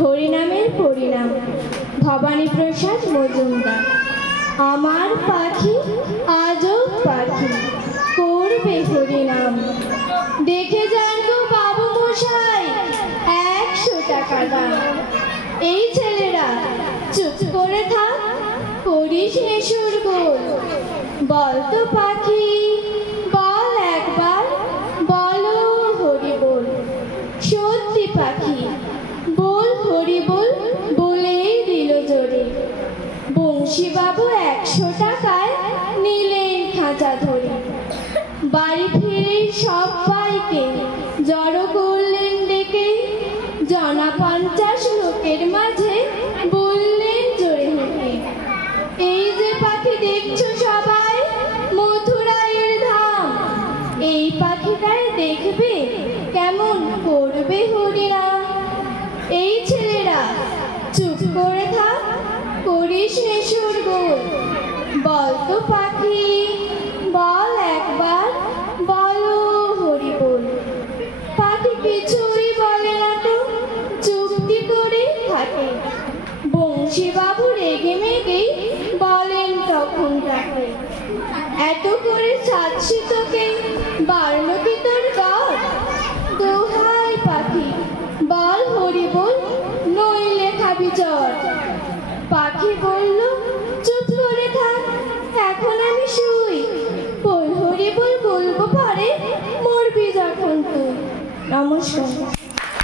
হরিনামের পরিণাম। ভবানী প্রসাদ মজুমদার। আমার পাখি আজব পাখি, করবে হরিনাম। দেখে যান গো বাবু মশাই, 100 টাকা দাম। এই ছেলেরা চুপ করে থাক, করিস নে শোরগোল। বল তো পাখি, বল একবার, বলো হরি বল। সত্যি পাখি, বল হরি বল, বলেই দিল জোরে। বংশীবাবু 100 টাকায় নিলেন খাঁচা ধরে। বাড়ি ফিরে সবাইকে জড়ো করলেন ডেকে। জনা 50 লোকের মাঝে বললেন জোরে হেঁকে, এই যে পাখি দেখছো সবাই, মথুরায়ের ধাম। এই পাখিটাই দেখবে কেমন করবে হরিনাম। এই ছেলেরা চুপ করে থাক, করিস নে শোরগোল। বল তো পাখি, বল একবার, বলো হরি বল। পাখি কিছুই বলে না তো, চুপটি করে থাকে। বংশীবাবু রেগে মেগেই বলেন তখন তাকে, এত করে চাচ্ছি তোকে, বাড়লো কি তোর গর? দোহাই পাখি, বল হরি বল, নইলে খাবি জ্বর। পাখি বলল,